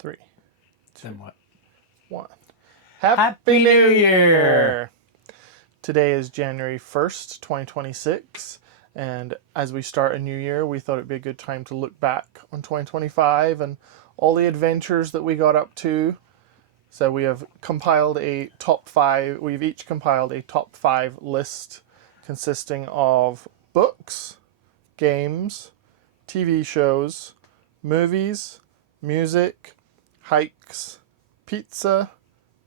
3, 2, Then what? 1. Happy New Year! Today is January 1st, 2026. And as we start a new year, we thought it'd be a good time to look back on 2025 and all the adventures that we got up to. So we have compiled a top 5. We've each compiled a top 5 list consisting of books, games, TV shows, movies, music, hikes, pizza,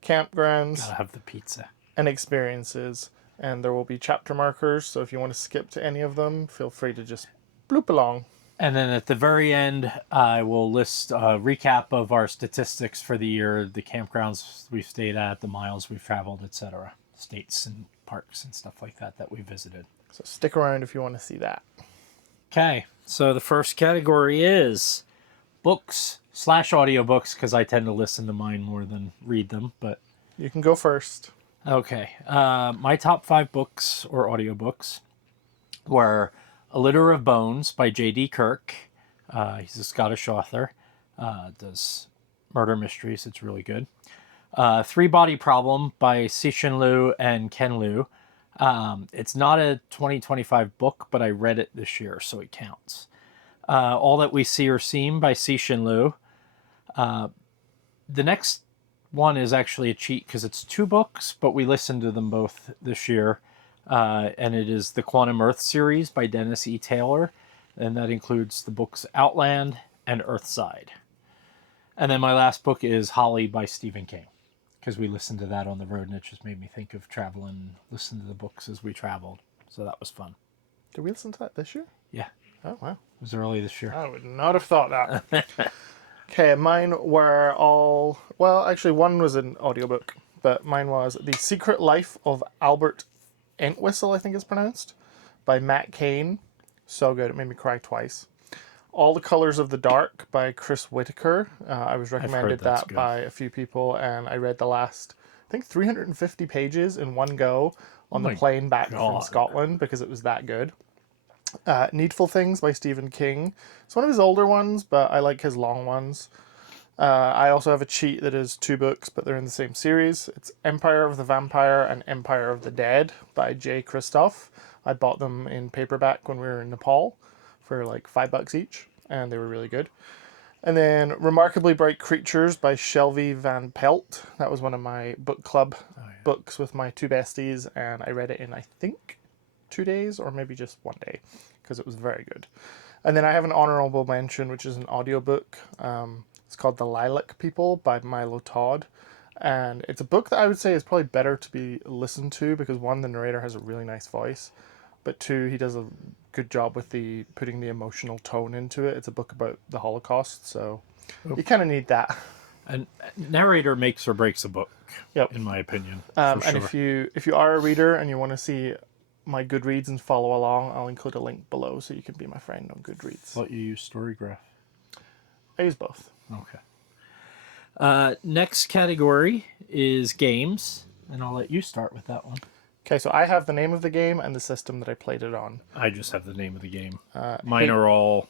campgrounds, Gotta have the pizza. and experiences. And there will be chapter markers, so if you want to skip to any of them, feel free to just bloop along. And then at the very end, I will list a recap of our statistics for the year, the campgrounds we've stayed at, the miles we've traveled, etc. States and parks and stuff like that we visited. So stick around if you want to see that. Okay, so the first category is books / audiobooks, because I tend to listen to mine more than read them, but... You can go first. Okay, my top 5 books or audiobooks were A Litter of Bones by J.D. Kirk. He's a Scottish author. Does murder mysteries. It's really good. Three Body Problem by Cixin Liu and Ken Liu. It's not a 2025 book, but I read it this year, so it counts. All That We See or Seem by Cixin Liu. The next one is actually a cheat because it's 2 books, but we listened to them both this year. And it is the Quantum Earth series by Dennis E. Taylor. And that includes the books Outland and Earthside. And then my last book is Holly by Stephen King, because we listened to that on the road and it just made me think of traveling, listen to the books as we traveled. So that was fun. Did we listen to that this year? Yeah. Oh, wow. It was early this year. I would not have thought that. Okay, mine were all... Well, actually, one was an audiobook, but mine was The Secret Life of Albert Entwistle, I think it's pronounced, by Matt Cain. So good. It made me cry twice. All the Colors of the Dark by Chris Whitaker. I was recommended that good. by a few people, and I read the last, I think, 350 pages in one go on the plane back from Scotland because it was that good. Needful Things by Stephen King. It's one of his older ones, but I like his long ones. I also have a cheat that is 2 books, but they're in the same series. It's Empire of the Vampire and Empire of the Dead by Jay Kristoff. I bought them in paperback when we were in Nepal for like $5 each, and they were really good. And then Remarkably Bright Creatures by Shelby Van Pelt. That was one of my book club books with my 2 besties, and I read it in, I think, 2 days or maybe just 1 day because it was very good. And then I have an honorable mention, which is an audiobook. It's called The Lilac People by Milo Todd. And it's a book that I would say is probably better to be listened to because 1, the narrator has a really nice voice, but 2, he does a good job with putting the emotional tone into it. It's a book about the Holocaust, so you kind of need that. A narrator makes or breaks a book, Yep. in my opinion. And if you are a reader and you want to see my Goodreads and follow along, I'll include a link below so you can be my friend on Goodreads. Thought you use Storygraph. I use both. Okay. Next category is games, and I'll let you start with that one. Okay, so I have the name of the game and the system that I played it on. I just have the name of the game. Mine are all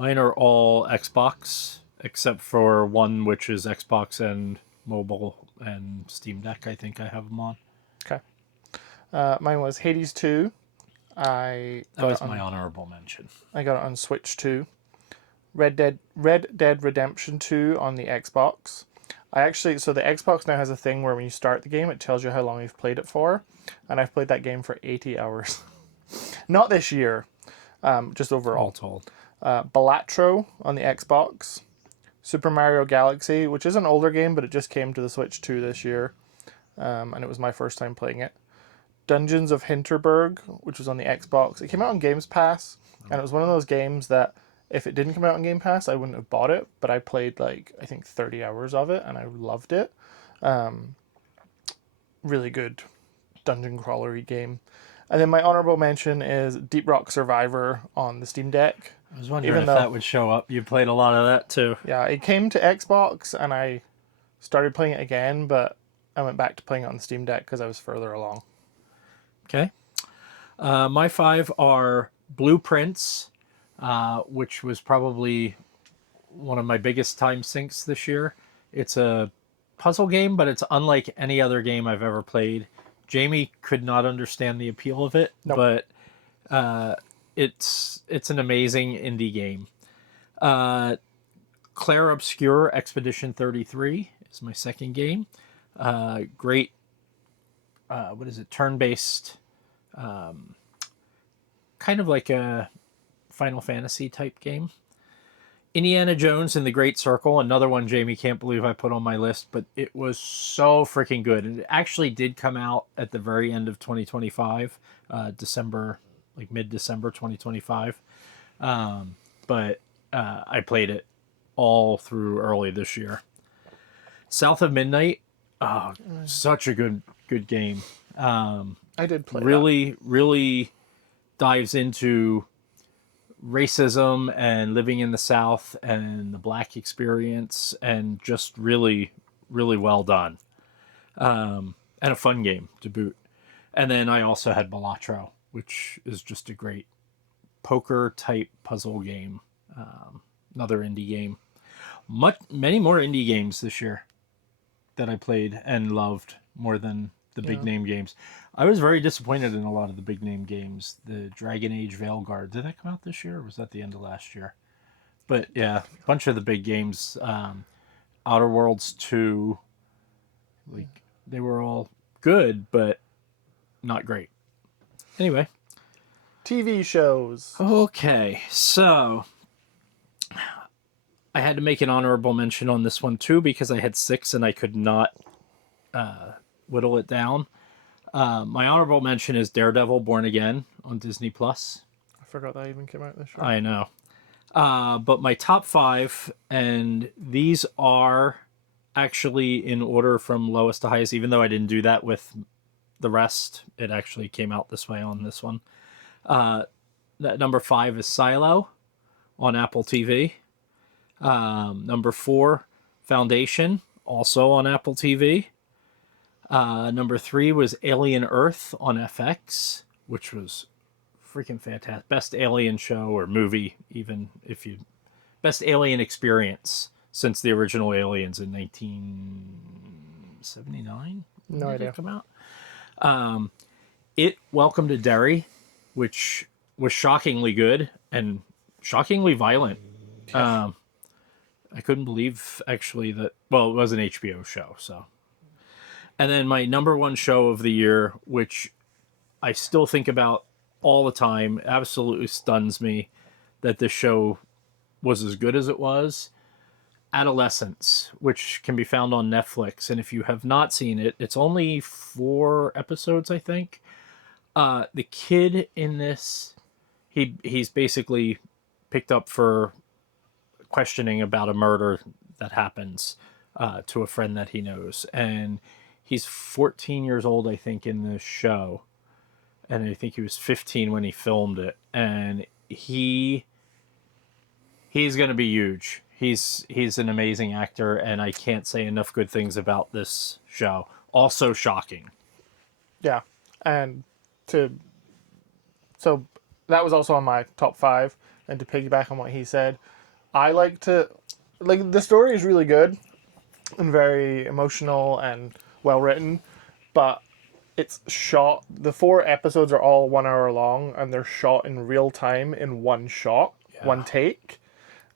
Xbox, except for one which is Xbox and mobile and Steam Deck. I think I have them on. Okay. Mine was Hades 2. That was my honorable mention. I got it on Switch 2. Red Dead Redemption 2 on the Xbox. So the Xbox now has a thing where when you start the game, it tells you how long you've played it for. And I've played that game for 80 hours. Not this year, just overall. All told. Balatro on the Xbox. Super Mario Galaxy, which is an older game, but it just came to the Switch 2 this year. And it was my first time playing it. Dungeons of Hinterberg, which was on the Xbox. It came out on Games Pass, and it was one of those games that if it didn't come out on Game Pass, I wouldn't have bought it, but I played I think 30 hours of it, and I loved it. Really good dungeon crawlery game. And then my honorable mention is Deep Rock Survivor on the Steam Deck. I was wondering if that would show up. You played a lot of that too. Yeah, it came to Xbox, and I started playing it again, but I went back to playing it on the Steam Deck because I was further along. Okay. My 5 are Blueprints, which was probably one of my biggest time sinks this year. It's a puzzle game, but it's unlike any other game I've ever played. Jamie could not understand the appeal of it, Nope. but it's an amazing indie game. Claire Obscure Expedition 33 is my second game. Great, what is it? Turn-based, kind of like a Final Fantasy type game. Indiana Jones and the Great Circle, another one Jamie can't believe I put on my list, but it was so freaking good. And it actually did come out at the very end of 2025, December, like mid-December 2025. But I played it all through early this year. South of Midnight, oh, such a good game. I did play Really dives into racism and living in the South and the Black experience, and just really well done. And a fun game to boot. And then I also had Balatro, which is just a great poker type puzzle game. Another indie game. Many more indie games this year that I played and loved more than the big name games. I was very disappointed in a lot of the big name games. The Dragon Age Veilguard, did that come out this year, or was that the end of last year? But yeah, a bunch of the big games. Outer Worlds 2, like, they were all good, but not great. Anyway. TV shows. Okay, so I had to make an honorable mention on this one too, because I had 6 and I could not whittle it down. My honorable mention is Daredevil Born Again on Disney Plus. I forgot that even came out this year. I know. But my top 5, and these are actually in order from lowest to highest, even though I didn't do that with the rest. It actually came out this way on this one. That number 5 is Silo on Apple TV. Number 4, Foundation, also on Apple TV. Number 3 was Alien Earth on FX, which was freaking fantastic. Best alien show or movie, even if you... Best alien experience since the original Aliens in 1979? No idea. Come out? It Welcome to Derry, which was shockingly good and shockingly violent. I couldn't believe, actually, that... Well, it was an HBO show, so... And then my number 1 show of the year, which I still think about all the time, absolutely stuns me that this show was as good as it was, Adolescence, which can be found on Netflix. And if you have not seen it, it's only 4 episodes, I think. The kid in this, he's basically picked up for questioning about a murder that happens to a friend that he knows. And he's 14 years old, I think, in the show. And I think he was 15 when he filmed it. And he's going to be huge. He's an amazing actor, and I can't say enough good things about this show. Also shocking. Yeah. And so that was also on my top 5. And to piggyback on what he said, the story is really good and very emotional and well written, but it's shot, the 4 episodes are all 1 hour long, and they're shot in real time in one shot, one take.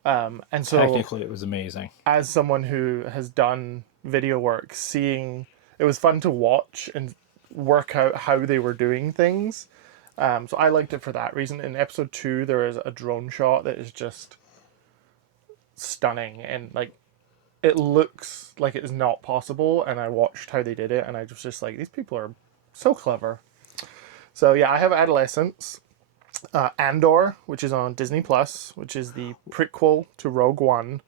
And so technically it was amazing. As someone who has done video work, seeing it was fun to watch and work out how they were doing things. So I liked it for that reason. In episode 2, there is a drone shot that is just stunning, and like, it looks like it is not possible, and I watched how they did it, and I was just like, these people are so clever. So yeah, I have Adolescence, Andor, which is on Disney Plus, which is the prequel to Rogue One.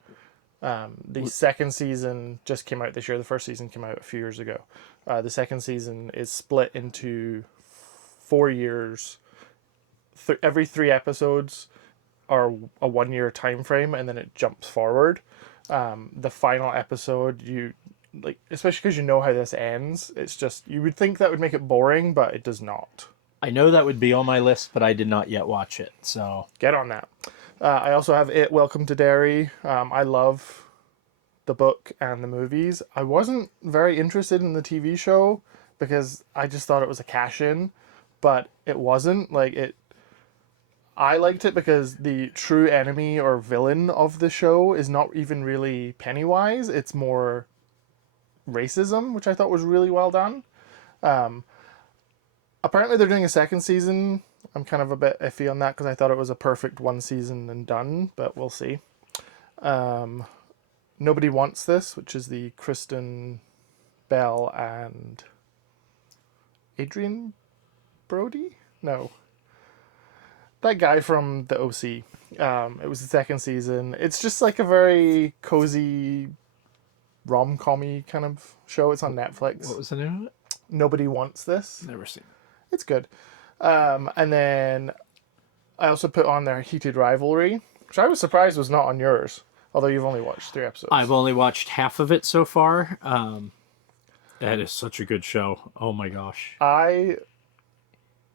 The second season just came out this year. The first season came out a few years ago. The second season is split into 4 years. Every 3 episodes are a 1-year time frame, and then it jumps forward. The final episode, especially because you know how this ends, it's just, you would think that would make it boring, but it does not. I know that would be on my list, but I did not yet watch it, so... Get on that. I also have It, Welcome to Derry. I love the book and the movies. I wasn't very interested in the TV show because I just thought it was a cash in, but it wasn't. I liked it because the true enemy or villain of the show is not even really Pennywise. It's more racism, which I thought was really well done. Apparently, they're doing a second season. I'm kind of a bit iffy on that because I thought it was a perfect one season and done, but we'll see. Nobody Wants This, which is the Kristen Bell and Adrian Brody? No. That guy from the OC. It was the second season. It's just like a very cozy rom-com-y kind of show. It's on Netflix. What was the name of it? Nobody Wants This. Never seen it. It's good. And then I also put on there Heated Rivalry, which I was surprised was not on yours, although you've only watched 3 episodes. I've only watched half of it so far. That is such a good show. Oh my gosh. I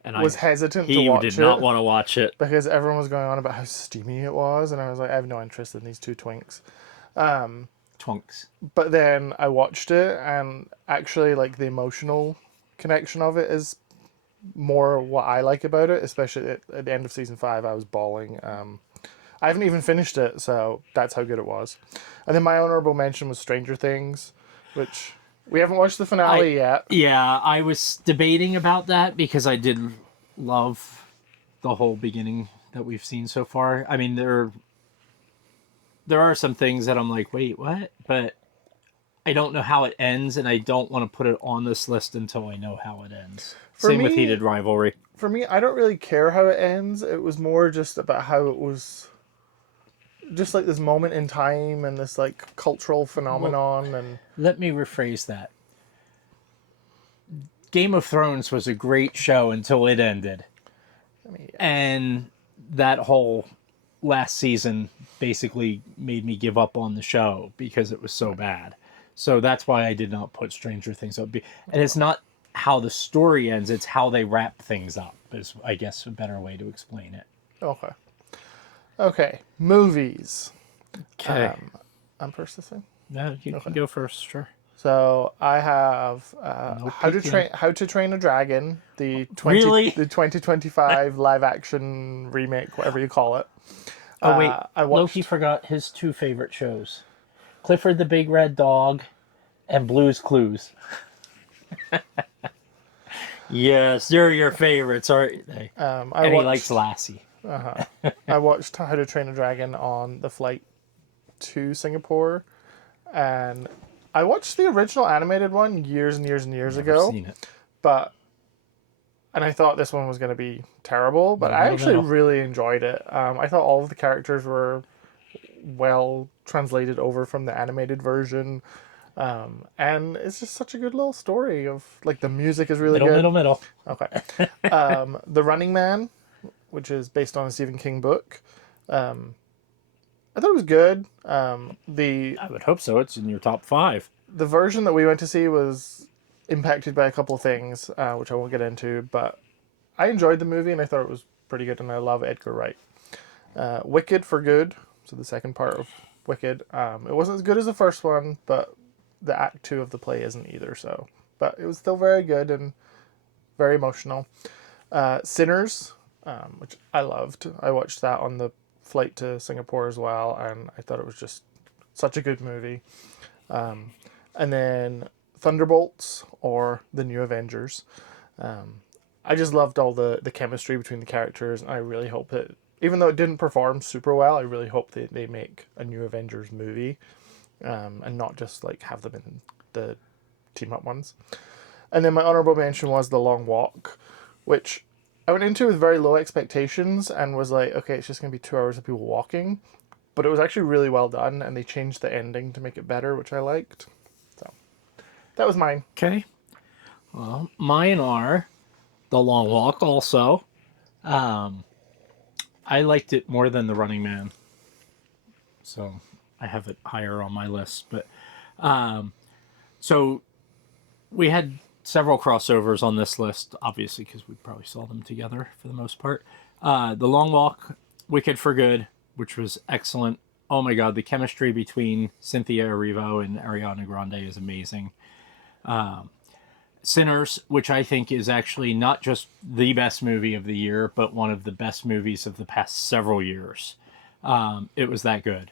was hesitant to watch it. He did not want to watch it. Because everyone was going on about how steamy it was, and I was like, I have no interest in these two twinks. Twunks. But then I watched it, and actually, like, the emotional connection of it is more what I like about it, especially at the end of season 5, I was bawling. I haven't even finished it, so that's how good it was. And then my honorable mention was Stranger Things, which we haven't watched the finale yet. Yeah, I was debating about that because I did love the whole beginning that we've seen so far. I mean, there are some things that I'm like, wait, what? But I don't know how it ends, and I don't want to put it on this list until I know how it ends. Same with Heated Rivalry. For me, I don't really care how it ends. It was more just about how it was just like this moment in time and this like cultural phenomenon. And let me rephrase that. Game of Thrones was a great show until it ended. I mean, yeah. And that whole last season basically made me give up on the show because it was so bad. So that's why I did not put Stranger Things up. And it's not how the story ends, it's how they wrap things up is, I guess, a better way to explain it. Okay. Movies. Okay. I'm first to say. No, you can go first, sure. So I have How to Train a Dragon, the 2025 live action remake, whatever you call it. Oh wait, Loki forgot his 2 favorite shows: Clifford the Big Red Dog and Blue's Clues. Yes, they're your favorites, aren't they? He likes Lassie. I watched How to Train a Dragon on the flight to Singapore, and I watched the original animated one years and years and years ago. Seen it. And I thought this one was going to be terrible, but I actually really enjoyed it. I thought all of the characters were well translated over from the animated version. And it's just such a good little story of, like, the music is really good. Middle. Okay. The Running Man, which is based on a Stephen King book. I thought it was good. I would hope so. It's in your top 5. The version that we went to see was impacted by a couple of things, which I won't get into, but I enjoyed the movie and I thought it was pretty good, and I love Edgar Wright. Wicked for Good, so the second part of Wicked. It wasn't as good as the first one, but the act 2 of the play isn't either, so. But it was still very good and very emotional. Sinners, which I loved. I watched that on the flight to Singapore as well, and I thought it was just such a good movie. And then Thunderbolts, or The New Avengers. I just loved all the chemistry between the characters, and I really hope that, even though it didn't perform super well, I really hope that they make a New Avengers movie, and not just like have them in the team up ones. And then my honorable mention was The Long Walk, which I went into with very low expectations and was like, okay, it's just going to be 2 hours of people walking. But it was actually really well done, and they changed the ending to make it better, which I liked. So that was mine. Okay. Well, mine are The Long Walk also. I liked it more than The Running Man. So I have it higher on my list. But so we had several crossovers on this list, obviously, because we probably saw them together for the most part. The Long Walk, Wicked for Good, which was excellent. Oh my God, the chemistry between Cynthia Erivo and Ariana Grande is amazing. Sinners, which I think is actually not just the best movie of the year, but one of the best movies of the past several years. It was that good.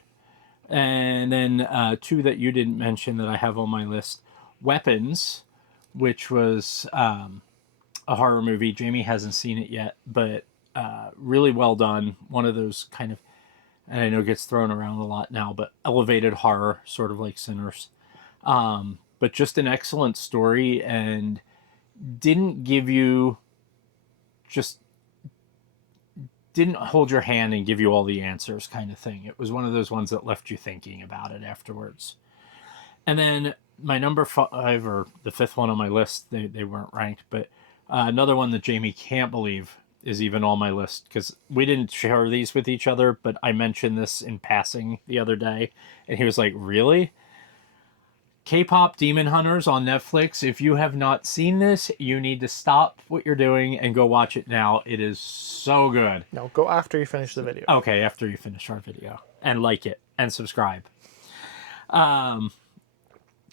And then two that you didn't mention that I have on my list. Weapons, which was a horror movie. Jamie hasn't seen it yet, but really well done. One of those kind of, and I know it gets thrown around a lot now, but elevated horror, sort of like Sinners. But just an excellent story, and didn't give you, just didn't hold your hand and give you all the answers kind of thing. It was one of those ones that left you thinking about it afterwards. And then my number 5, or the 5th one on my list, they weren't ranked, but another one that Jamie can't believe is even on my list, because we didn't share these with each other, but I mentioned this in passing the other day, and he was like, really? K-pop Demon Hunters on Netflix. If you have not seen this, you need to stop what you're doing and go watch it now. It is so good. No, go after you finish the video. Okay, after you finish our video. And like it. And subscribe. So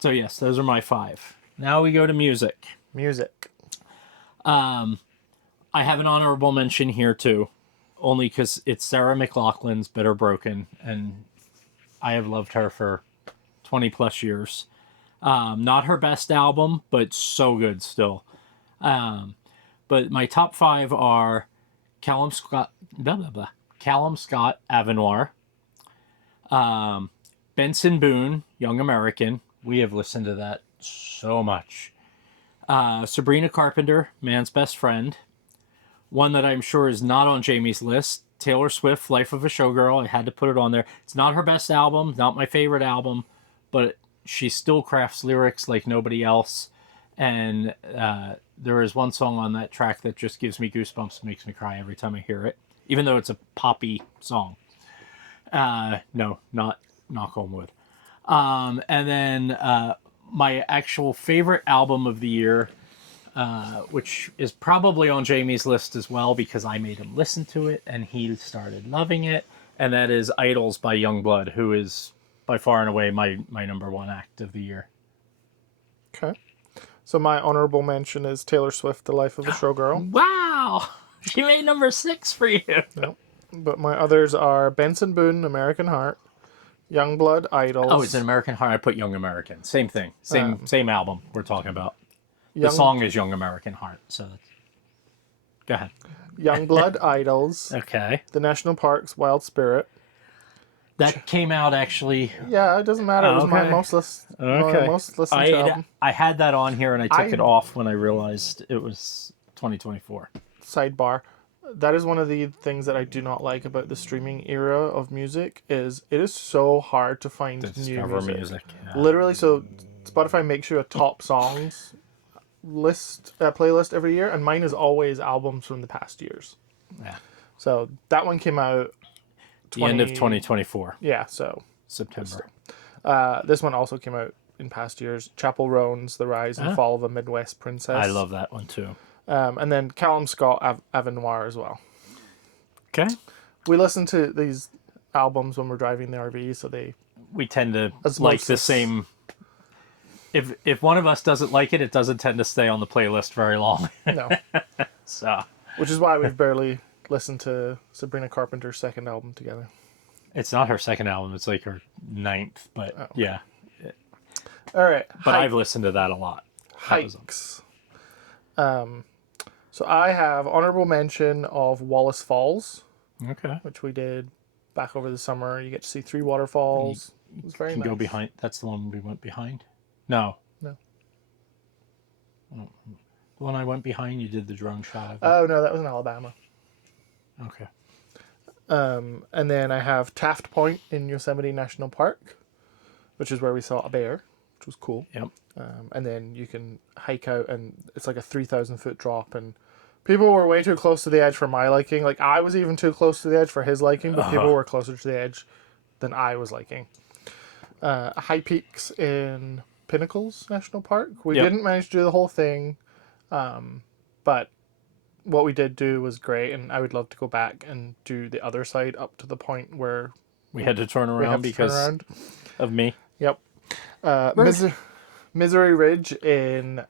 yes, those are my 5. Now we go to music. Music. I have an honorable mention here too. Only because it's Sarah McLachlan's Bitter Broken. And I have loved her for 20 plus years. Not her best album, but so good still. But my top 5 are Callum Scott, Avenoir, Benson Boone, Young American. We have listened to that so much. Sabrina Carpenter, Man's Best Friend. One that I'm sure is not on Jamie's list, Taylor Swift, Life of a Showgirl. I had to put it on there. It's not her best album, not my favorite album, but she still crafts lyrics like nobody else. And there is one song on that track that just gives me goosebumps, makes me cry every time I hear it, even though it's a poppy song. No, not knock on wood. And then my actual favorite album of the year, which is probably on Jamie's list as well, because I made him listen to it and he started loving it. And that is Idols by Youngblood, who is by far and away my number 1 act of the year. Okay. So my honorable mention is Taylor Swift, The Life of a Showgirl. Wow! She made number 6 for you. Nope. But my others are Benson Boone, American Heart, Youngblood, Idols. Oh, it's an American Heart. I put Young American. Same thing. Same album we're talking about. The song is Young American Heart. So go ahead. Youngblood, Idols. Okay. The National Park's Wild Spirit. That came out actually. Yeah, it doesn't matter. It was my most listened to album. I had that on here and I took it off when I realized it was 2024. Sidebar. That is one of the things that I do not like about the streaming era of music is it is so hard to find new music. Yeah. Literally, so Spotify makes you a top songs playlist every year, and mine is always albums from the past years. Yeah. So that one came out the end of 2024. Yeah, so September. This one also came out in past years. Chapel Roan's The Rise and Fall of a Midwest Princess. I love that one too. And then Callum Scott Avenoir as well. Okay. We listen to these albums when we're driving the RV, so we tend to like the same. If one of us doesn't like it, it doesn't tend to stay on the playlist very long. No. So. Which is why we've barely listened to Sabrina Carpenter's second album together. It's not her second album; it's like her 9th. But yeah. All right. But I've listened to that a lot. Hikes. So I have honorable mention of Wallace Falls. Okay. Which we did back over the summer. You get to see 3 waterfalls. It was very nice. Go behind. That's the one we went behind. No. No. The one I went behind, you did the drone shot of it. Oh, no, that was in Alabama. Okay. And then I have Taft Point in Yosemite National Park, which is where we saw a bear, which was cool. Yep. And then you can hike out, and it's like a 3,000-foot drop, and people were way too close to the edge for my liking. Like, I was even too close to the edge for his liking, but people were closer to the edge than I was liking. High Peaks in Pinnacles National Park. We didn't manage to do the whole thing, but what we did do was great, and I would love to go back and do the other side up to the point where We had to turn we around have to turn because around. of me. Yep. Rude. Misery Ridge in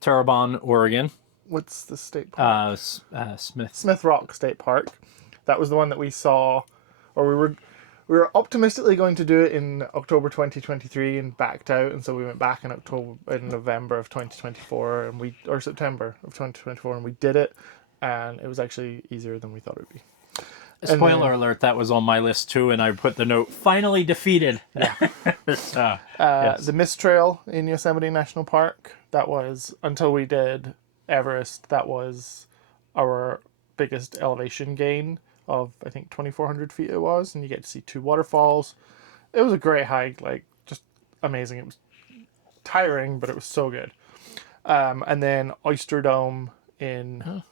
Terrebonne, Oregon. what's the state park? Smith. Smith Rock State Park. That was the one that we saw, or we were optimistically going to do it in October 2023 and backed out, and so we went back in November of 2024 or September of 2024, and we did it, and it was actually easier than we thought it would be. Spoiler alert, that was on my list too, and I put the note, finally defeated. Yes. The Mist Trail in Yosemite National Park, that was, until we did Everest, that was our biggest elevation gain of, I think, 2,400 feet it was, and you get to see 2 waterfalls. It was a great hike, like, just amazing. It was tiring, but it was so good. And then Oyster Dome in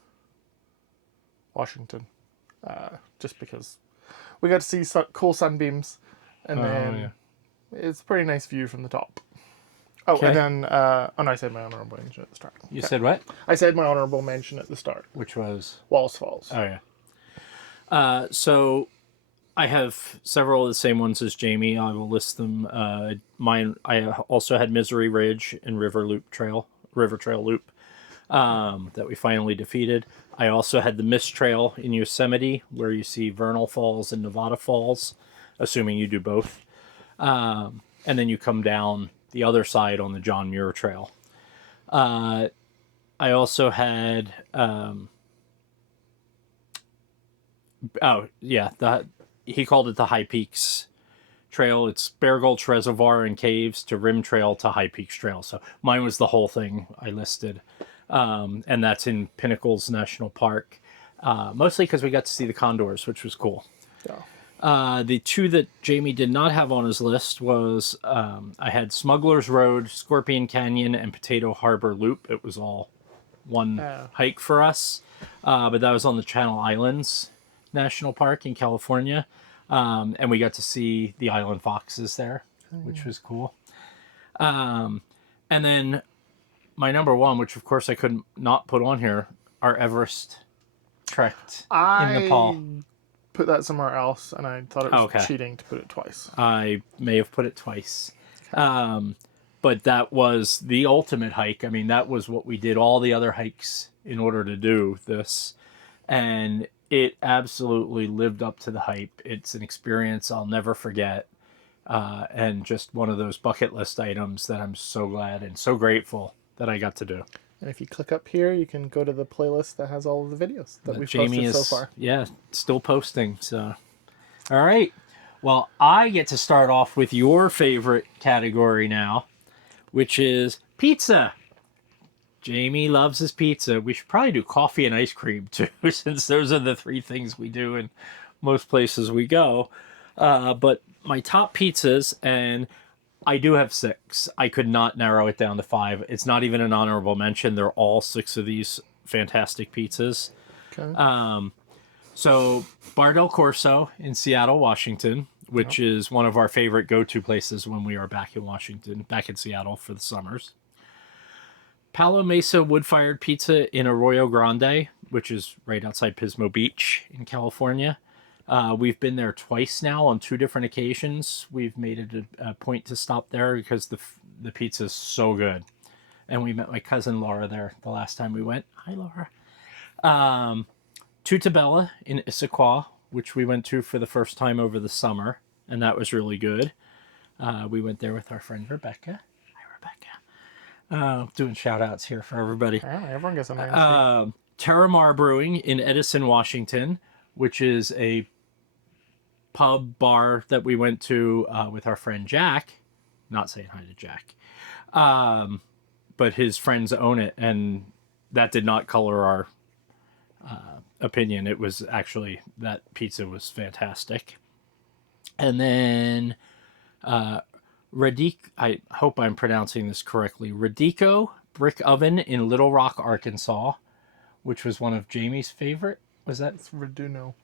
Washington, just because we got to see cool sunbeams, and then it's a pretty nice view from the top. Oh, Okay. and then, no, I said my honorable mention at the start. You said what? I said my honorable mention at the start. Which was? Walls Falls. Oh, yeah. So I have several of the same ones as Jamie. I will list them. Mine. I also had Misery Ridge and River Trail Loop that we finally defeated. I also had the Mist Trail in Yosemite, where you see Vernal Falls and Nevada Falls, assuming you do both. And then you come down the other side on the John Muir Trail. I also had... he called it the High Peaks Trail. It's Bear Gulch Reservoir and Caves to Rim Trail to High Peaks Trail. So mine was the whole thing I listed. And that's in Pinnacles National Park. Mostly because we got to see the condors, which was cool. Yeah. The 2 that Jamie did not have on his list was I had Smuggler's Road, Scorpion Canyon, and Potato Harbor Loop. It was all one hike for us. But that was on the Channel Islands National Park in California. And we got to see the island foxes there, which was cool. And then my number 1, which of course I couldn't not put on here, our Everest trek in Nepal. Put that somewhere else, and I thought it was cheating to put it twice. I may have put it twice. But that was the ultimate hike. I mean, that was what we did all the other hikes in order to do this. And it absolutely lived up to the hype. It's an experience I'll never forget. And just one of those bucket list items that I'm so glad and so grateful that I got to do. And if you click up here, you can go to the playlist that has all of the videos that we've Jamie posted so far. Yeah, still posting. So, all right. Well, I get to start off with your favorite category now, which is pizza. Jamie loves his pizza. We should probably do coffee and ice cream too, since those are the 3 things we do in most places we go. But my top pizzas, and I do have 6. I could not narrow it down to 5. It's not even an honorable mention. They're all 6 of these fantastic pizzas. Okay. So Bar del Corso in Seattle, Washington, which is one of our favorite go-to places when we are back in Seattle for the summers. Palo Mesa wood-fired pizza in Arroyo Grande, which is right outside Pismo Beach in California. We've been there twice now on 2 different occasions. We've made it a point to stop there because the pizza is so good. And we met my cousin Laura there the last time we went. Hi, Laura. Tutabella in Issaquah, which we went to for the first time over the summer, and that was really good. We went there with our friend Rebecca. Hi, Rebecca. Doing shout-outs here for everybody. Apparently, everyone gets a nice Terramar Brewing in Edison, Washington, which is a pub bar that we went to with our friend Jack. Not saying hi to Jack. But his friends own it, and that did not color our opinion. It was actually, that pizza was fantastic. And then I hope I'm pronouncing this correctly, Radico Brick Oven in Little Rock, Arkansas, which was one of Jamie's favorite. Was that? It's Reduno.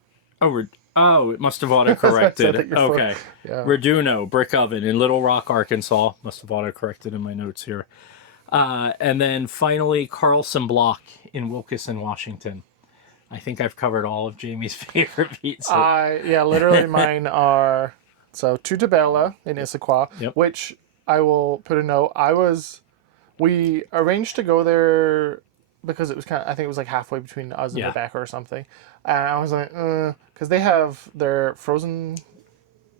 Oh, it must have autocorrected. Okay. Yeah. Reduno Brick Oven in Little Rock, Arkansas. Must have autocorrected in my notes here. And then finally, Carlson Block in Wilkesson, Washington. I think I've covered all of Jamie's favorite pizza. Yeah, literally mine are so Tutabella in Issaquah, Yep. which I will put a note. We arranged to go there because it was I think it was like halfway between us and Yeah. Rebecca or something. And I was like, because they have their frozen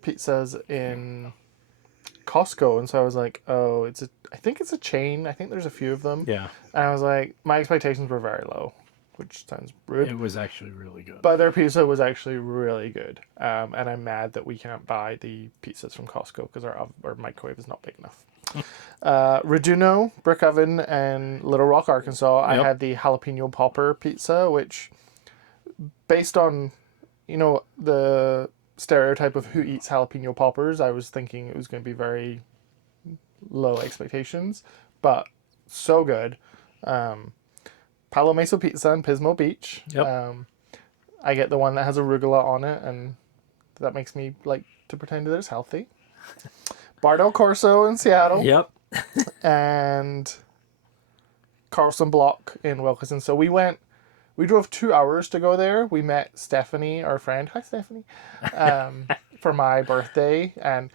pizzas in Costco, and so I was like, oh, I think it's a chain. I think there's a few of them. Yeah. And I was like, my expectations were very low, which sounds rude. It was actually really good. But their pizza was actually really good. And I'm mad that we can't buy the pizzas from Costco because our microwave is not big enough. Reduno, Brick Oven, and Little Rock, Arkansas, I had the jalapeno popper pizza, which, based on, the stereotype of who eats jalapeno poppers, I was thinking it was going to be very low expectations, but so good. Palo Mesa Pizza in Pismo Beach. Yep. I get the one that has arugula on it, and that makes me like to pretend that it's healthy. Bar del Corso in Seattle. Yep. And Carlson Block in Wilkesson. So we drove 2 hours to go there. We met Stephanie, our friend. Hi, Stephanie. For my birthday. And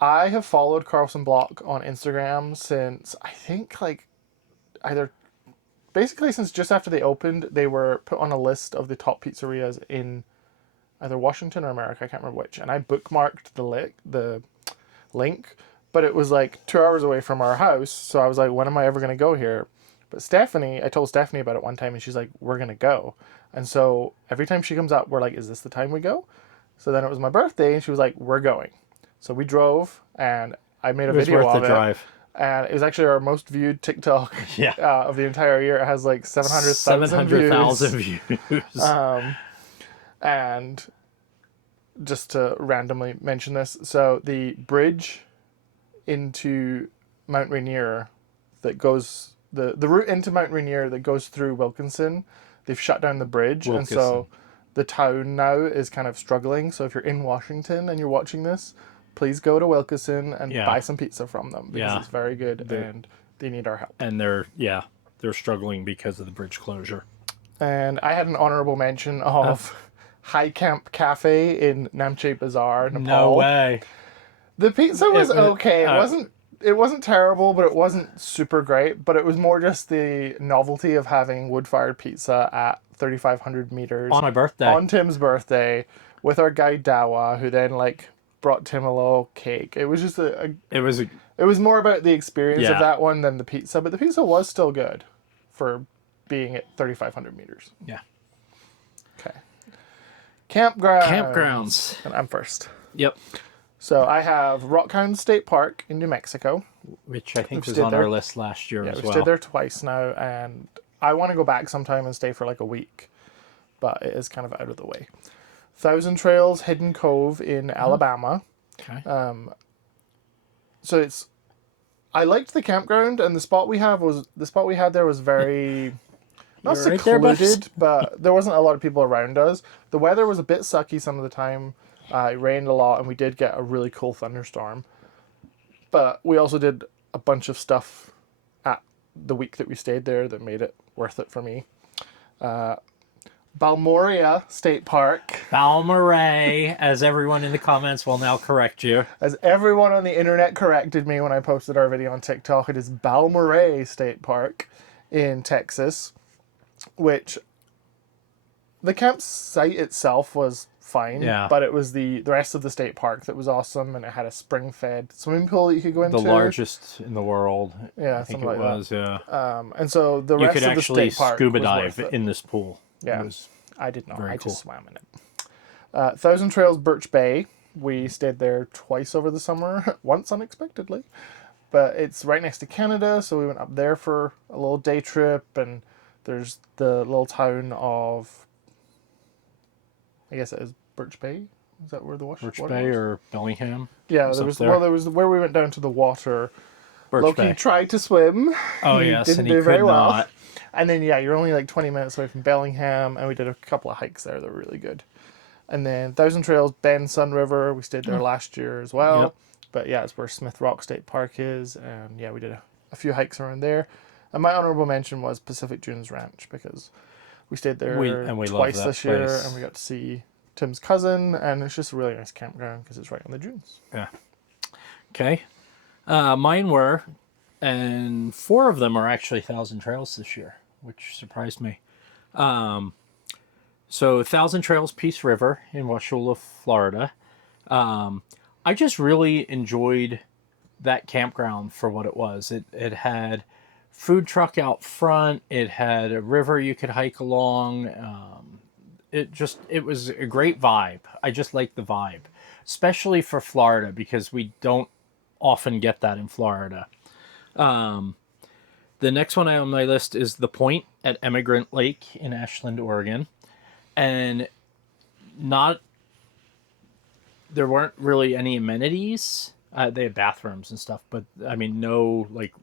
I have followed Carlson Block on Instagram since, I think, basically since just after they opened. They were put on a list of the top pizzerias in either Washington or America. I can't remember which. And I bookmarked the link, but it was like 2 hours away from our house. So I was like, when am I ever going to go here? But I told Stephanie about it one time, and she's like, we're going to go. And so every time she comes up, we're like, is this the time we go? So then it was my birthday, and she was like, we're going. So we drove, and I made a video of it. Drive. And it was actually our most viewed TikTok of the entire year. It has like 700,000 views. And just to randomly mention this, so the bridge into Mount Rainier that goes, the route into Mount Rainier that goes through Wilkinson, they've shut down the bridge. And so the town now is kind of struggling. So if you're in Washington and you're watching this, please go to Wilkinson and buy some pizza from them, because it's very good and they need our help. And they're struggling because of the bridge closure. And I had an honorable mention of High Camp Cafe in Namche Bazaar, Nepal. No way. The pizza was okay. It wasn't terrible, but it wasn't super great. But it was more just the novelty of having wood-fired pizza at 3,500 meters on my birthday, on Tim's birthday, with our guide Dawa, who then brought Tim a little cake. It was just it was more about the experience of that one than the pizza. But the pizza was still good for being at 3,500 meters. Yeah. Okay. Campgrounds. Campgrounds. And I'm first. Yep. So I have Rockhound State Park in New Mexico, which I think was on our list last year as well. We stayed there twice now, and I want to go back sometime and stay for like a week, but it is kind of out of the way. Thousand Trails Hidden Cove in Alabama. Okay. So I liked the campground, and the spot we had there was very not secluded, but there wasn't a lot of people around us. The weather was a bit sucky some of the time. It rained a lot, and we did get a really cool thunderstorm. But we also did a bunch of stuff at the week that we stayed there that made it worth it for me. Balmorea State Park. Balmorea, as everyone in the comments will now correct you. As everyone on the internet corrected me when I posted our video on TikTok, it is Balmorea State Park in Texas, which the campsite itself was fine, but it was the rest of the state park that was awesome, and it had a spring-fed swimming pool that you could go into. The largest in the world. Yeah, I think it was. Yeah. And so the rest of the state park you could actually scuba dive in this pool. Yeah, I did not. I just swam in it. Thousand Trails Birch Bay. We stayed there twice over the summer, once unexpectedly, but it's right next to Canada, so we went up there for a little day trip, and there's the little town of, I guess it is Birch Bay. Is that where the water? Birch Bay or Bellingham? Yeah, there was where we went down to the water. Loki tried to swim. Oh yes, didn't do very well. Not. And then you're only like 20 minutes away from Bellingham, and we did a couple of hikes there that were really good. And then Thousand Trails Bend Sun River, we stayed there last year as well. Yep. But yeah, it's where Smith Rock State Park is, and we did a few hikes around there. And my honorable mention was Pacific Dunes Ranch, because we stayed there we love twice that this year, place. and we got to see Tim's cousin, and it's just a really nice campground because it's right on the dunes. Yeah. Okay. Mine were, and 4 of them are actually 1,000 Trails this year, which surprised me. So 1,000 Trails Peace River in Washula, Florida. I just really enjoyed that campground for what it was. It had food truck out front. It had a river you could hike along. It was a great vibe. I just liked the vibe, especially for Florida, because we don't often get that in Florida. The next one on my list is The Point at Emigrant Lake in Ashland, Oregon. And there weren't really any amenities. They had bathrooms and stuff, but I mean, no like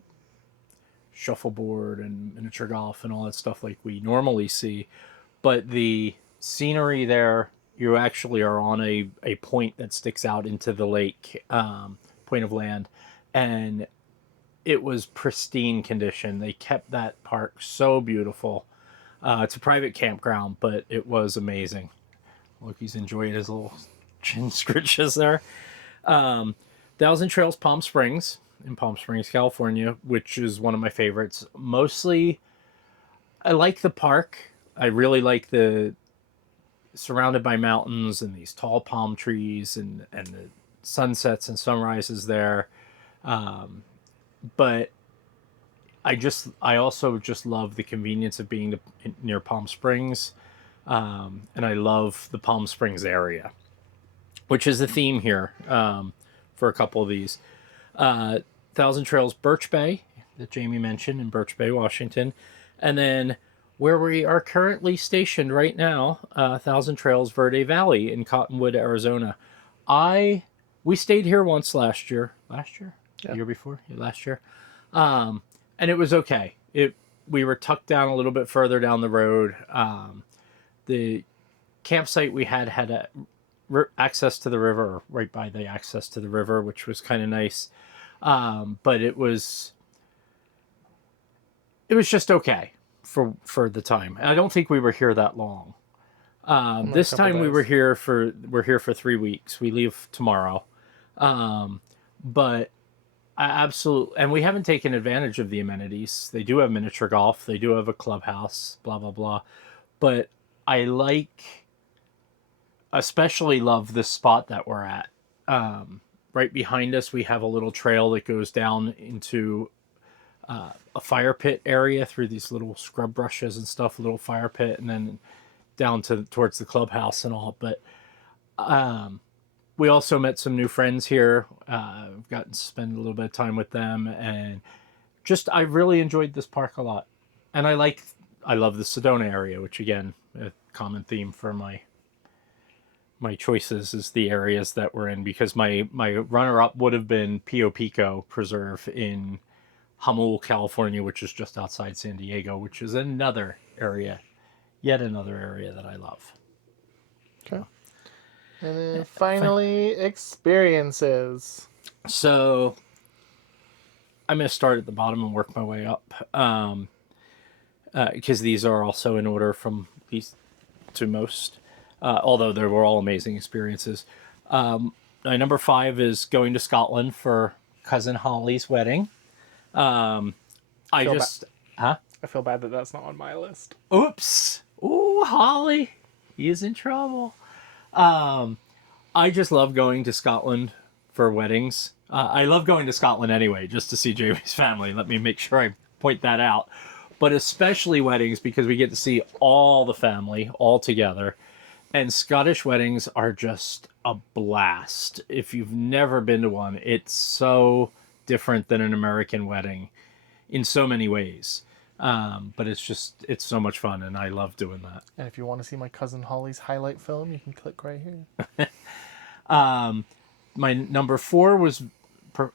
shuffleboard and miniature golf and all that stuff like we normally see. But the scenery there, you actually are on a point that sticks out into the lake, point of land, and it was pristine condition. They kept that park so beautiful. It's a private campground, but it was amazing. Look, he's enjoying his little chin scritches there. 1,000 Trails Palm Springs in Palm Springs, California, which is one of my favorites. Mostly, I like the park. I really like the surrounded by mountains and these tall palm trees and the sunsets and sunrises there. But I also just love the convenience of being near Palm Springs. And I love the Palm Springs area, which is the theme here for a couple of these. 1,000 Trails Birch Bay that Jamie mentioned in Birch Bay, Washington. And then where we are currently stationed right now, 1,000 Trails Verde Valley in Cottonwood, Arizona. We stayed here once last year. Last year? Yeah. The year before? Yeah, last year. And it was okay. We were tucked down a little bit further down the road. The campsite we had access to the river, or right by the access to the river, which was kind of nice. But it was just okay for the time. I don't think we were here that long. This time we're here for 3 weeks. We leave tomorrow. But I absolutely, and we haven't taken advantage of the amenities. They do have miniature golf. They do have a clubhouse, blah, blah, blah. But I especially love this spot that we're at. Right behind us, we have a little trail that goes down into a fire pit area through these little scrub brushes and stuff, a little fire pit, and then down towards the clubhouse and all. But we also met some new friends here. We've gotten to spend a little bit of time with them, and I really enjoyed this park a lot. And I love the Sedona area, which again, a common theme for my choices is the areas that we're in, because my runner-up would have been Pio Pico Preserve in Hummel, California, which is just outside San Diego, which is yet another area that I love. Okay. And then finally, experiences. So I'm going to start at the bottom and work my way up, because these are also in order from least to most, although they were all amazing experiences. My number 5 is going to Scotland for cousin Holly's wedding. I feel bad that that's not on my list. Oops. Ooh, Holly. He is in trouble. I just love going to Scotland for weddings. I love going to Scotland anyway, just to see Jamie's family. Let me make sure I point that out. But especially weddings, because we get to see all the family all together. And Scottish weddings are just a blast. If you've never been to one, it's so different than an American wedding in so many ways. But it's so much fun, and I love doing that. And if you want to see my cousin Holly's highlight film, you can click right here. My number 4 was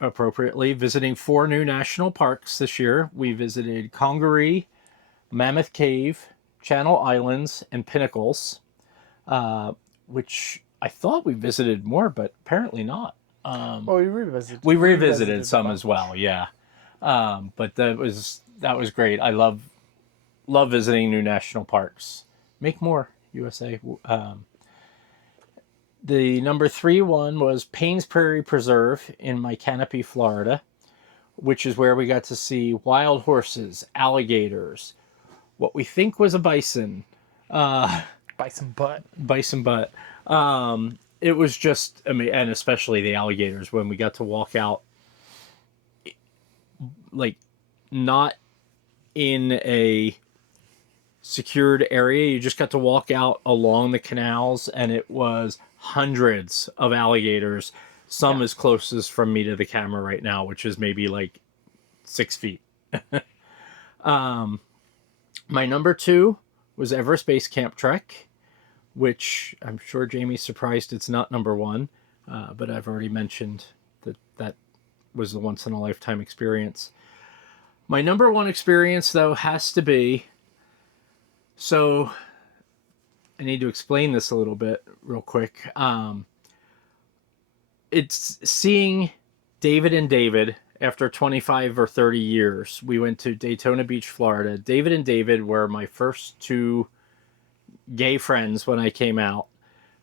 appropriately visiting 4 new national parks this year. We visited Congaree, Mammoth Cave, Channel Islands, and Pinnacles, which I thought we visited more, but apparently not. We revisited. We revisited some as well, yeah. But that was great. I love visiting new national parks. Make more, USA. The number 3 one was Paynes Prairie Preserve in my Canopy, Florida, which is where we got to see wild horses, alligators, what we think was a bison, Bison butt. bison butt. It was just, I mean, and especially the alligators when we got to walk out, like, not in a secured area. You just got to walk out along the canals, and it was hundreds of alligators. Some as close as from me to the camera right now, which is maybe like 6 feet. My number 2 was Everest Base Camp Trek, which I'm sure Jamie's surprised it's not number 1, but I've already mentioned that was the once in a lifetime experience. My number 1 experience, though, has to be, so I need to explain this a little bit real quick. It's seeing David and David after 25 or 30 years. We went to Daytona Beach, Florida. David and David were my first 2 gay friends when I came out.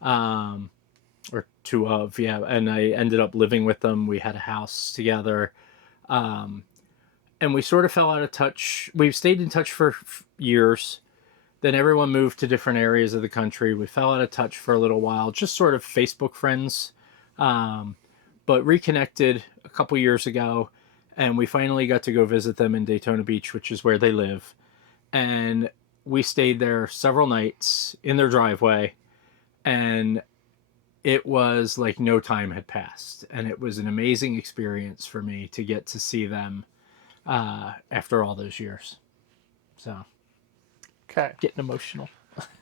Or 2 of, yeah. And I ended up living with them. We had a house together. And we sort of fell out of touch. We've stayed in touch for years. Then everyone moved to different areas of the country. We fell out of touch for a little while, just sort of Facebook friends, but reconnected a couple years ago, and we finally got to go visit them in Daytona Beach, which is where they live. And we stayed there several nights in their driveway, and it was like no time had passed. And it was an amazing experience for me to get to see them after all those years. So... Okay. Getting emotional.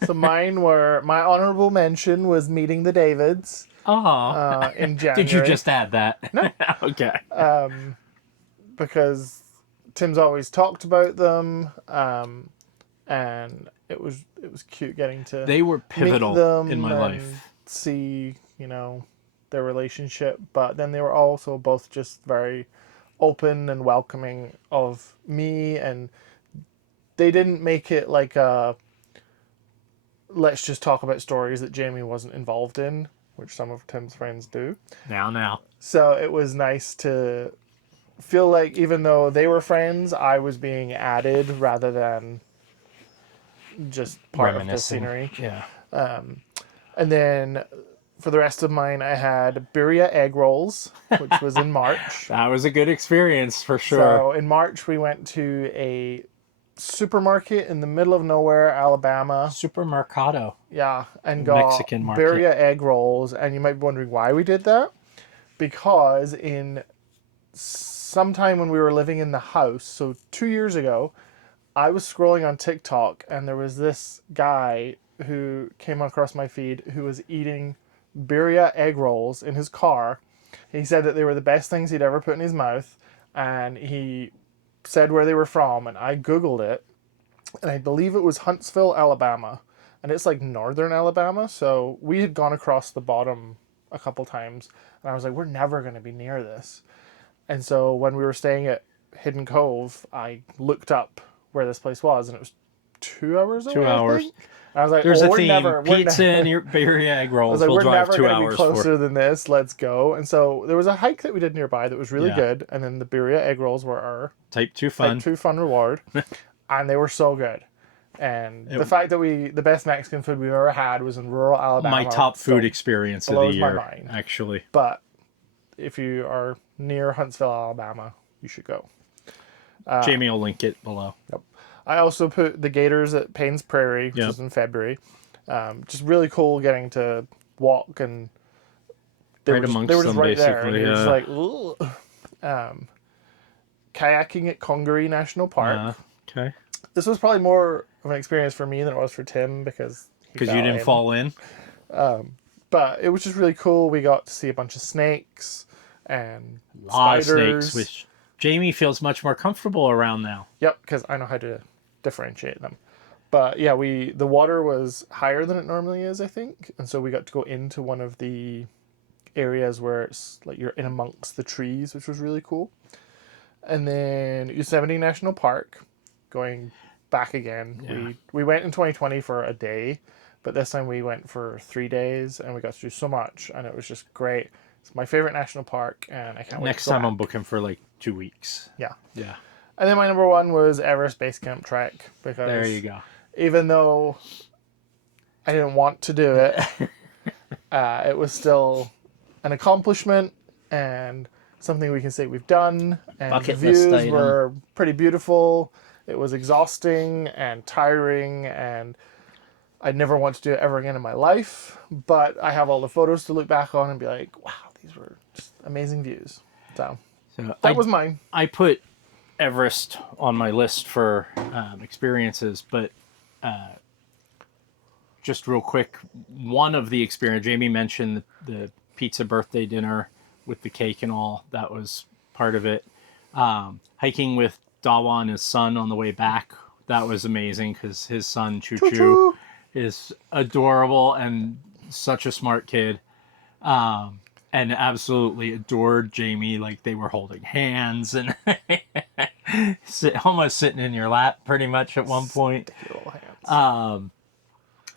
So my honorable mention was meeting the Davids. In January. Did you just add that? No. Okay. Because Tim's always talked about them, and it was cute getting to. They were pivotal meet them in my and life. see, their relationship, but then they were also both just very open and welcoming of me, and they didn't make it like a let's just talk about stories that Jamie wasn't involved in, which some of Tim's friends do. Now. So it was nice to feel like even though they were friends, I was being added rather than just part of the scenery. Yeah. And then for the rest of mine, I had birria egg rolls, which was in March. That was a good experience for sure. So in March, we went to a supermarket in the middle of nowhere, Alabama. Supermercado. Yeah, and got Mexican market. birria egg rolls. And you might be wondering why we did that. Because in sometime when we were living in the house, so 2 years ago, I was scrolling on TikTok and there was this guy who came across my feed who was eating birria egg rolls in his car. He said that they were the best things he'd ever put in his mouth, and he said where they were from, and I googled it, and I believe it was Huntsville, Alabama, and it's like northern Alabama. So we had gone across the bottom a couple times, and I was like, we're never going to be near this. And so when we were staying at Hidden Cove, I looked up where this place was, and it was 2 hours away. 2 hours. I think. I was like, there's a theme: never, pizza and your birria egg rolls. Like, we'll we're drive never 2 gonna hours be closer for. than this. Let's go. And so there was a hike that we did nearby that was really good, and then the birria egg rolls were our Type 2 fun. Type 2 fun reward, and they were so good. And the fact that the best Mexican food we've ever had was in rural Alabama. My top food experience of the year, my mind. actually. But if you are near Huntsville, Alabama, you should go. Jamie will link it below. Yep. I also put the Gators at Paynes Prairie, which was in February. Just really cool getting to walk, and they were just right there. And you're just like, ooh. Kayaking at Congaree National Park. Okay. This was probably more of an experience for me than it was for Tim because you didn't fall in. But it was just really cool. We got to see a bunch of snakes and a lot spiders. Of snakes, which Jamie feels much more comfortable around now. Yep, because I know how to differentiate them. But yeah, the water was higher than it normally is, I think, and so we got to go into one of the areas where it's like you're in amongst the trees, which was really cool. And then Yosemite National Park, going back again. Yeah. We went in 2020 for a day, but this time we went for 3 days, and we got to do so much, and it was just great. It's my favorite national park, and I can't wait to Next go time back. I'm booking for like 2 weeks. Yeah. Yeah. And then my number one was Everest Base Camp Trek, There you because go. even though I didn't want to do it, it was still an accomplishment and something we can say we've done. And the Bucket list views item. were pretty beautiful. It was exhausting and tiring, and I'd never want to do it ever again in my life. But I have all the photos to look back on and be like, wow, these were just amazing views. So So that was mine. I put Everest on my list for experiences, but just real quick, one of the experience, Jamie mentioned the pizza birthday dinner with the cake and all. That was part of it. Hiking with Dawa and his son on the way back. That was amazing because his son, Choo Choo, is adorable and such a smart kid. And absolutely adored Jamie. Like they were holding hands and almost sitting in your lap pretty much at one point. Sticky little hands.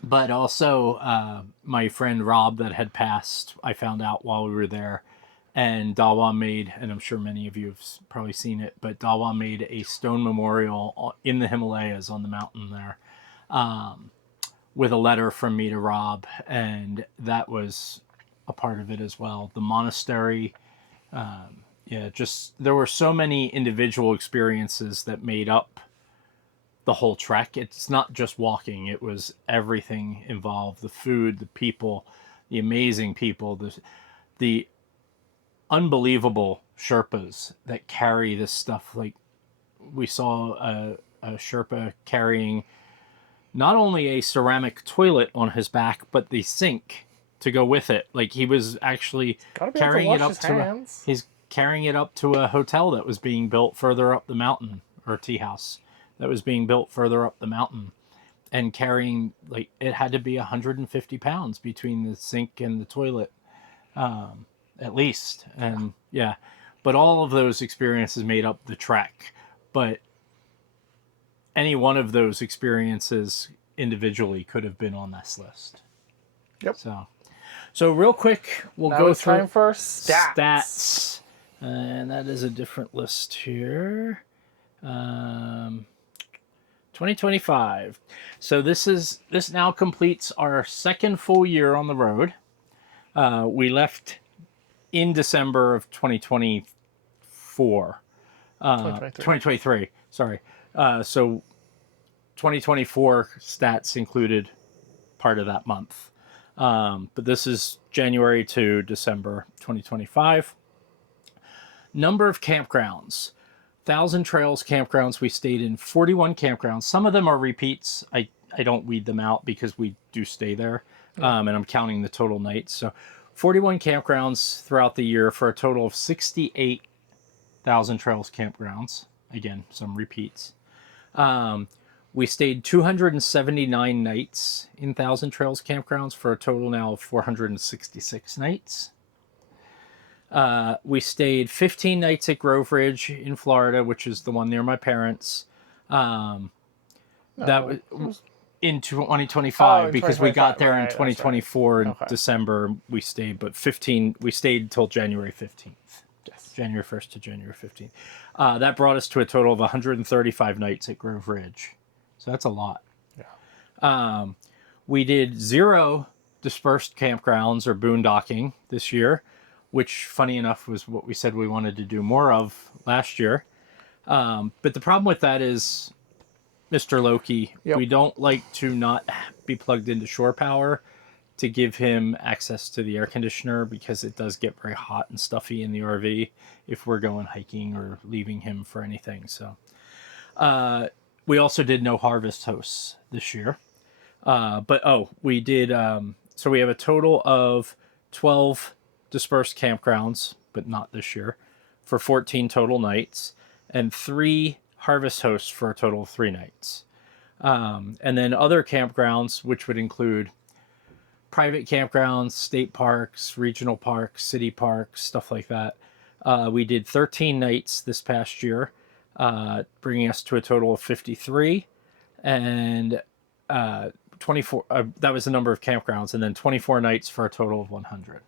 But also, my friend Rob that had passed, I found out while we were there. And Dawa made, and I'm sure many of you have probably seen it, but Dawa made a stone memorial in the Himalayas on the mountain there, with a letter from me to Rob. And that was a part of it as well. The monastery, just there were so many individual experiences that made up the whole trek. It's not just walking, it was everything involved: the food, the people, the amazing people, the unbelievable Sherpas that carry this stuff. Like we saw a Sherpa carrying not only a ceramic toilet on his back, but the sink to go with it. Like he was actually carrying it up to he's carrying it up to a hotel that was being built further up the mountain, or a tea house that was being built further up the mountain, and carrying, like, it had to be 150 pounds between the sink and the toilet, at least. And yeah, but all of those experiences made up the trek. But any one of those experiences individually could have been on this list. Yep. So real quick, we'll now go it's through time for stats. And that is a different list here. 2025. So this now completes our second full year on the road. We left in December of 2024. 2023. Sorry. So 2024 stats included part of that month. But this is January to December 2025. Number of campgrounds. 1,000 Trails campgrounds. We stayed in 41 campgrounds. Some of them are repeats. I don't weed them out because we do stay there. And I'm counting the total nights. So 41 campgrounds throughout the year for a total of 68,000 Trails campgrounds. Again, some repeats. We stayed 279 nights in 1,000 Trails campgrounds for a total now of 466 nights. We stayed 15 nights at Grove Ridge in Florida, which is the one near my parents. That was in 2025 because we got there in 2024 in December. We stayed, but we stayed till January 15th. Yes. January 1st to January 15th. That brought us to a total of 135 nights at Grove Ridge. So that's a lot. Yeah. We did 0 dispersed campgrounds or boondocking this year, which, funny enough, was what we said we wanted to do more of last year. But the problem with that is, Mr. Loki, we don't like to not be plugged into shore power to give him access to the air conditioner, because it does get very hot and stuffy in the RV if we're going hiking or leaving him for anything. So we also did no harvest hosts this year. We did. So we have a total of 12 dispersed campgrounds, but not this year, for 14 total nights, and 3 harvest hosts for a total of 3 nights. And then other campgrounds, which would include private campgrounds, state parks, regional parks, city parks, stuff like that. We did 13 nights this past year, bringing us to a total of 53. And 24, that was the number of campgrounds, and then 24 nights for a total of 100.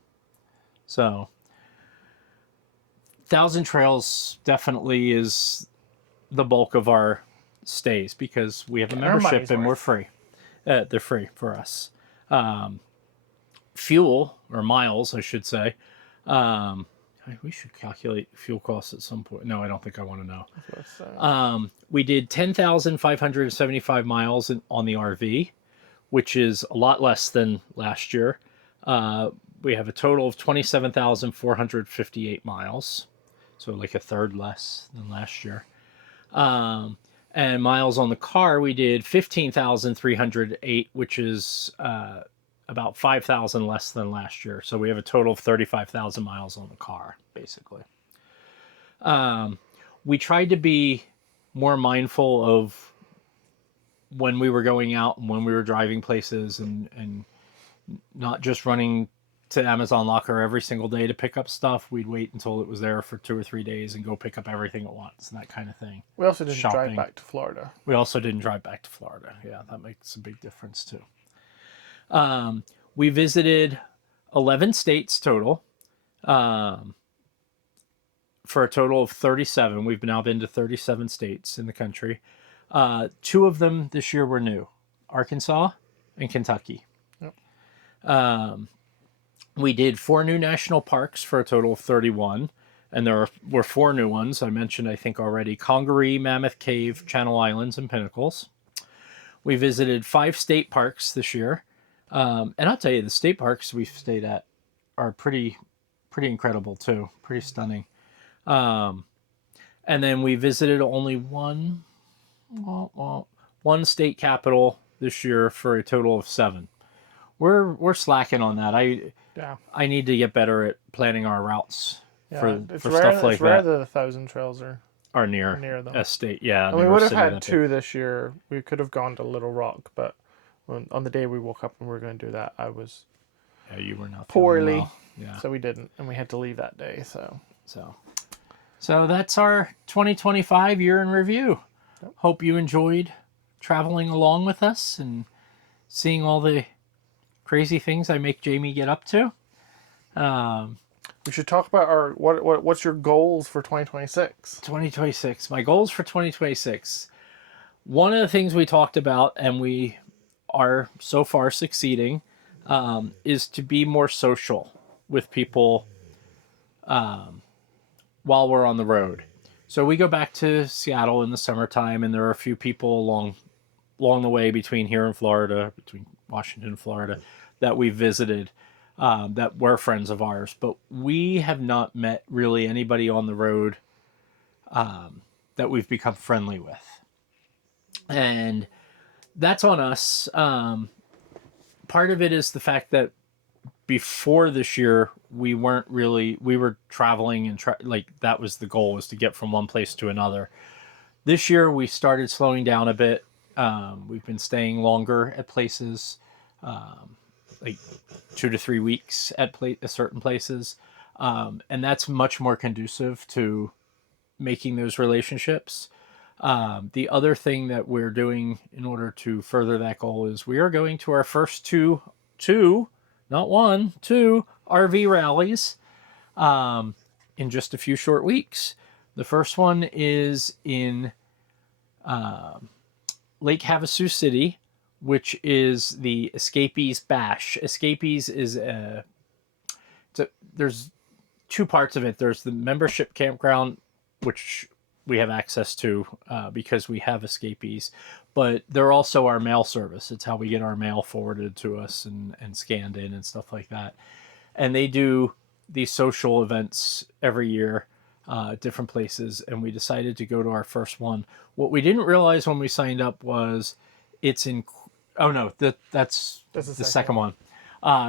So, Thousand Trails definitely is the bulk of our stays because we have a membership and we're free. They're free for us. Fuel, or miles, I should say. We should calculate fuel costs at some point. No, I don't think I want to know. We did 10,575 miles on the RV, which is a lot less than last year. We have a total of 27,458 miles, so like a third less than last year. And miles on the car, we did 15,308, which is about 5,000 less than last year. So we have a total of 35,000 miles on the car, basically. We tried to be more mindful of when we were going out and when we were driving places and not just running to Amazon Locker every single day to pick up stuff. We'd wait until it was there for 2 or 3 days and go pick up everything at once and that kind of thing. We also didn't drive back to Florida. Yeah, that makes a big difference too. We visited 11 states total, for a total of 37. We've now been to 37 states in the country. 2 of them this year were new, Arkansas and Kentucky. Yep. We did 4 new national parks for a total of 31. And there were 4 new ones I mentioned, I think, already: Congaree, Mammoth Cave, Channel Islands, and Pinnacles. We visited 5 state parks this year. And I'll tell you, the state parks we've stayed at are pretty incredible too, pretty stunning. And then we visited only one state capital this year for a total of 7. We're slacking on that. I need to get better at planning our routes for stuff like it's rare that 1,000 Trails are near them. A state. Yeah, and we would have had 2 this year. We could have gone to Little Rock, but on the day we woke up and we were going to do that, I was you were not poorly, well. Yeah. So we didn't, and we had to leave that day. So that's our 2025 year in review. Yep. Hope you enjoyed traveling along with us and seeing all the crazy things I make Jamie get up to. We should talk about what's your goals for 2026? 2026. My goals for 2026. One of the things we talked about, and we are so far succeeding, is to be more social with people while we're on the road. So we go back to Seattle in the summertime, and there are a few people along the way between here and Florida, between Washington and Florida, that we visited that were friends of ours. But we have not met really anybody on the road that we've become friendly with. And that's on us. Part of it is the fact that before this year, we were traveling and that was the goal, was to get from one place to another. This year we started slowing down a bit. We've been staying longer at places, like 2 to 3 weeks at certain places. And that's much more conducive to making those relationships. The other thing that we're doing in order to further that goal is we are going to our first two, not one, 2 RV rallies in just a few short weeks. The first one is in Lake Havasu City, which is the Escapees Bash. Escapees is there's 2 parts of it. There's the membership campground, which we have access to because we have Escapees, but they're also our mail service. It's how we get our mail forwarded to us and scanned in and stuff like that. And they do these social events every year, different places, and we decided to go to our first one. What we didn't realize when we signed up was it's in... Oh, no, that's the second one.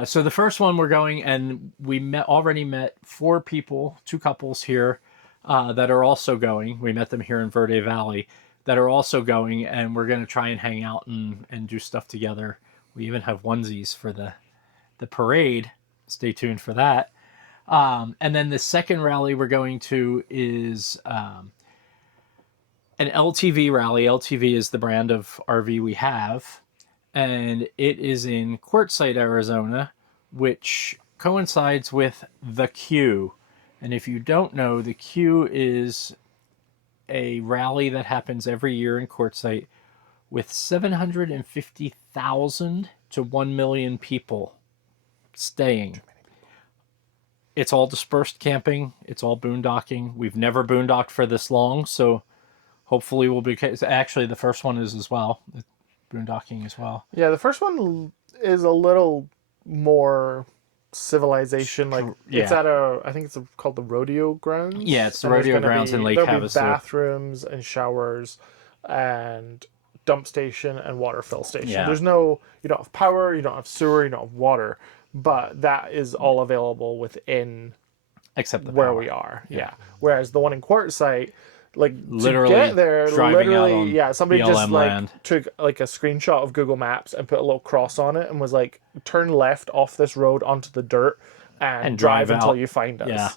So the first one we're going, and we already met 4 people, 2 couples here that are also going. We met them here in Verde Valley that are also going, and we're going to try and hang out and do stuff together. We even have onesies for the parade. Stay tuned for that. And then the second rally we're going to is an LTV rally. LTV is the brand of RV we have, and it is in Quartzsite, Arizona, which coincides with the Q. And if you don't know, the Q is a rally that happens every year in Quartzsite with 750,000 to 1 million people staying. It's all dispersed camping. It's all boondocking. We've never boondocked for this long, so hopefully we'll be... Actually, the first one is as well. Boondocking as well. Yeah, the first one is a little more civilization. Like it's at I think it's called the Rodeo Grounds. Yeah, it's the Rodeo Grounds in Lake Havasu. There'll be bathrooms and showers and dump station and water fill station. Yeah. There's no, you don't have power, you don't have sewer, you don't have water, but that is all available within except the where power. We are. Yeah. Whereas the one in Quartzsite, like literally to get there, somebody BLM just like land. took like a screenshot of Google Maps and put a little cross on it and was like, turn left off this road onto the dirt and drive until you find us. Yeah.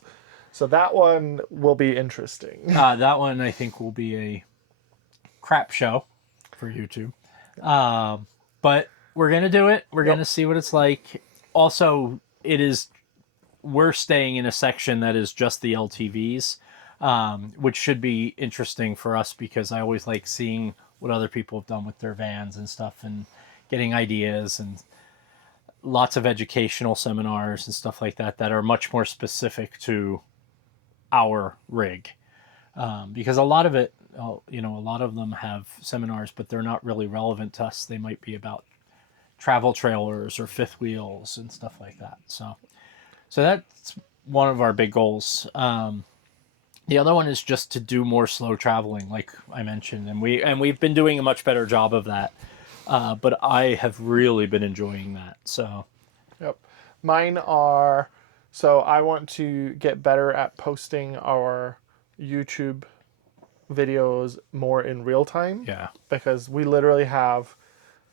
So that one will be interesting. That one I think will be a crap show for YouTube. But we're gonna do it. We're gonna see what it's like. Also, we're staying in a section that is just the LTVs. Which should be interesting for us because I always like seeing what other people have done with their vans and stuff and getting ideas and lots of educational seminars and stuff like that that are much more specific to our rig. Because a lot of it, a lot of them have seminars, but they're not really relevant to us. They might be about travel trailers or fifth wheels and stuff like that. So that's one of our big goals. The other one is just to do more slow traveling, like I mentioned, and we've been doing a much better job of that. But I have really been enjoying that. So, yep, mine are. So I want to get better at posting our YouTube videos more in real time. Yeah, because we literally have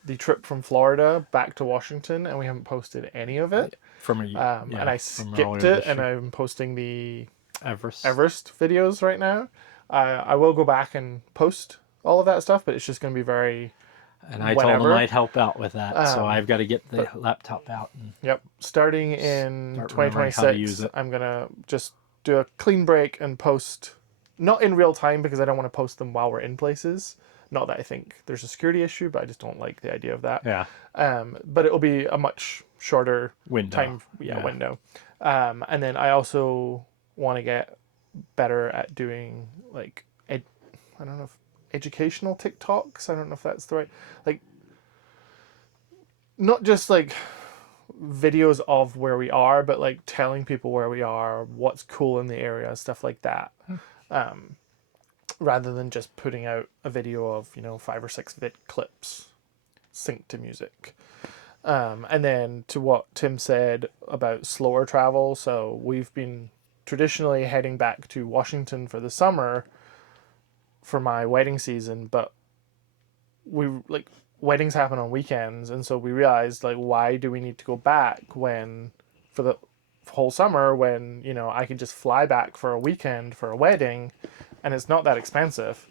the trip from Florida back to Washington, and we haven't posted any of it. And I skipped it, and I'm posting the Everest videos right now. I will go back and post all of that stuff, but it's just going to be very. And I told them I'd help out with that, so I've got to get the laptop out. Yep, starting in 2026, I'm gonna just do a clean break and post, not in real time because I don't want to post them while we're in places. Not that I think there's a security issue, but I just don't like the idea of that. Yeah. But it'll be a much shorter window. Window. And then I also want to get better at doing like I don't know if educational TikToks. I don't know if that's the right, like, not just like videos of where we are, but like telling people where we are, what's cool in the area, stuff like that. Rather than just putting out a video of 5 or 6 clips synced to music. And then to what Tim said about slower travel, so we've been traditionally heading back to Washington for the summer for my wedding season, but weddings happen on weekends, and so we realized, like, why do we need to go back when for the whole summer when I can just fly back for a weekend for a wedding and it's not that expensive.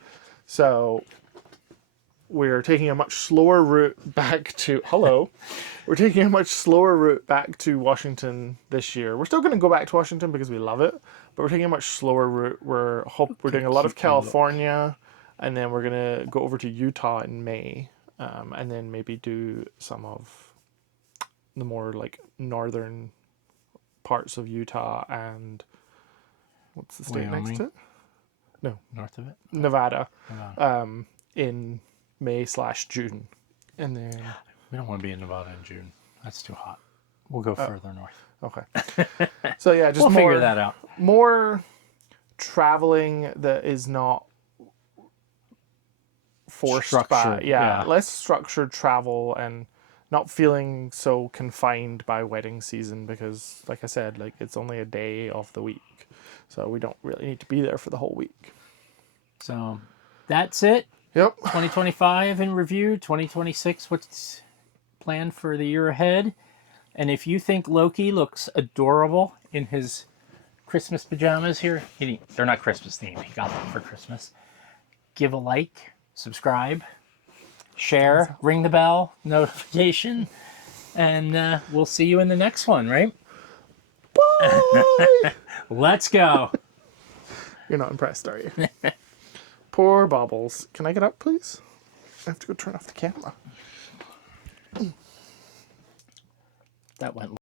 So we're taking a much slower route back to Washington this year. We're still going to go back to Washington because we love it, but we're taking a much slower route. We're doing a lot of California, and then we're going to go over to Utah in May, and then maybe do some of the more like northern parts of Utah and what's the state Wyoming? next to it? No, north of it, Nevada. In May/June, and then we don't want to be in Nevada in June. That's too hot. We'll go further north. Okay. So yeah, just we'll figure that out. More traveling that is not forced by less structured travel and not feeling so confined by wedding season because, like I said, like it's only a day of the week, so we don't really need to be there for the whole week. So that's it. Yep. 2025 in review. 2026. What's planned for the year ahead? And if you think Loki looks adorable in his Christmas pajamas here. They're not Christmas themed. He got them for Christmas. Give a like, subscribe, share, ring the bell, notification, and we'll see you in the next one, right? Bye! Let's go. You're not impressed, are you? Poor Bobbles. Can I get up, please? I have to go turn off the camera. That went